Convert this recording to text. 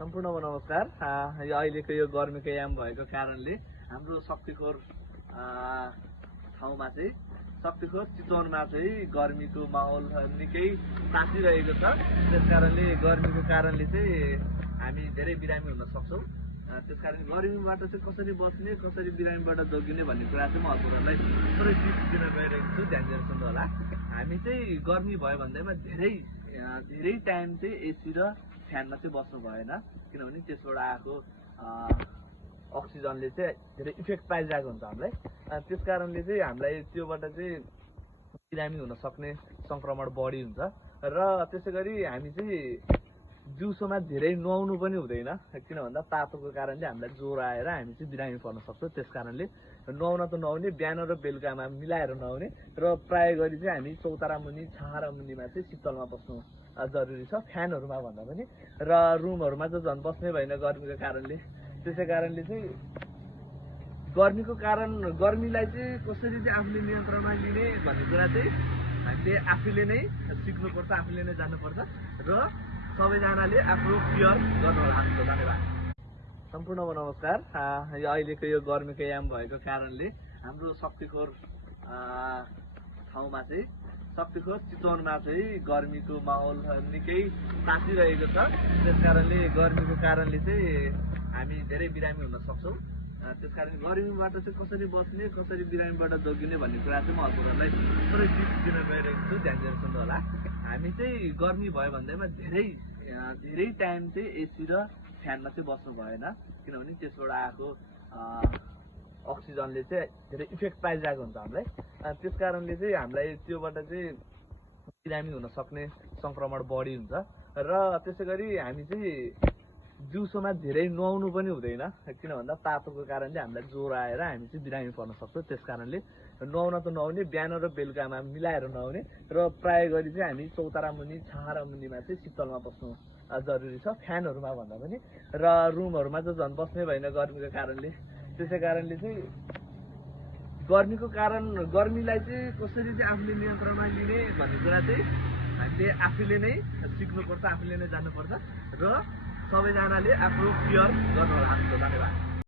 सम्पूर्णमा नमस्कार। यो अहिलेको यो गर्मीको याम भएको कारणले हाम्रो शक्तिखोर ठाउँमा चाहिँ शक्तिखोर चितवनमा चाहिँ गर्मीको माहौल निकै तातिरहेको छ। त्यसकारणले गर्मीको कारणले चाहिँ हामी धेरै बिरामी हुन सक्छौँ। त्यसकारण गर्मीबाट चाहिँ कसरी बच्ने, कसरी बिरामीबाट जोगिने भन्ने कुरा चाहिँ म हजुरहरूलाई थोरै टिप्स दिन गइरहेको छु। ध्यान दिएर सुन्नु होला। हामी चाहिँ गर्मी भयो भन्दैमा धेरै टाइम चाहिँ एसी र फ्यानमा चाहिँ बस्नु भएन, किनभने त्यसबाट आएको अक्सिजनले चाहिँ धेरै इफेक्ट पाइरहेको हुन्छ हामीलाई। त्यस कारणले चाहिँ हामीलाई त्योबाट चाहिँ बिरामी हुन सक्ने सङ्क्रमण बढी हुन्छ र त्यसै गरी हामी चाहिँ दिउँसोमा धेरै नुहाउनु पनि हुँदैन, किन भन्दा तातोको कारणले हामीलाई ज्वरो आएर हामी चाहिँ बिरामी पर्न सक्छौँ। त्यस कारणले नुहाउन त नुहाउने, बिहान र बेलुकामा मिलाएर नुहाउने र प्राय गरी चाहिँ हामी चौतारा मुनि छाहारा मुनिमा चाहिँ शीतलमा बस्नु जरुरी छ, फ्यानहरूमा भन्दा पनि। र रुमहरूमा चाहिँ झन् बस्नै भएन गर्मीको कारणले। त्यसै कारणले चाहिँ गर्मीलाई चाहिँ कसरी चाहिँ आफूले नियन्त्रणमा लिने भन्ने कुरा चाहिँ हामीले आफूले नै सिक्नुपर्छ, आफूले नै जान्नुपर्छ र सबैजनाले आफ्नो केयर गर्नु होला। धन्यवाद। सम्पूर्णमा नमस्कार। यो अहिलेको यो गर्मीको याम भएको कारणले हाम्रो शक्तिखोर ठाउँमा चाहिँ शक्तिखोर चितवनमा चाहिँ गर्मीको माहौल निकै तातिरहेको छ। त्यसकारणले गर्मीको कारणले चाहिँ हामी धेरै बिरामी हुन सक्छौँ। त्यसकारण गर्मीबाट चाहिँ कसरी बच्ने, कसरी बिरामीबाट जोगिने भन्ने कुरा चाहिँ म हजुरहरूलाई थोरै टिप्स दिन गइरहेको छु। ध्यान दिएर सुन्नु होला। हामी चाहिँ गर्मी भयो भन्दैमा धेरै टाइम चाहिँ एसी र फ्यानमा चाहिँ बस्नु भएन, किनभने त्यसबाट आएको अक्सिजनले चाहिँ धेरै इफेक्ट पाइरहेको हुन्छ हामीलाई। त्यस कारणले चाहिँ हामीलाई त्योबाट चाहिँ बिरामी हुन सक्ने सङ्क्रमण बढी हुन्छ र त्यसै गरी हामी चाहिँ दिउँसोमा धेरै नुहाउनु पनि हुँदैन, किन भन्दा तातोको कारणले हामीलाई ज्वरो आएर हामी चाहिँ बिरामी पर्न सक्छौँ। त्यस कारणले नुहाउन त नुहाउने, बिहान र बेलुकामा मिलाएर नुहाउने र प्राय गरी चाहिँ हामी चौतारा मुनि छाहारा मुनिमा चाहिँ शीतलमा बस्नु जरुरी छ, फ्यानहरूमा भन्दा पनि। र रुमहरूमा चाहिँ झन् बस्नै भएन गर्मीको कारणले। त्यसै कारणले चाहिँ गर्मीलाई चाहिँ कसरी चाहिँ आफूले नियन्त्रणमा लिने भन्ने कुरा चाहिँ हामीले आफूले नै सिक्नुपर्छ, आफूले नै जान्नुपर्छ र सबैजनाले आफ्नो केयर गर्नु होला। धन्यवाद।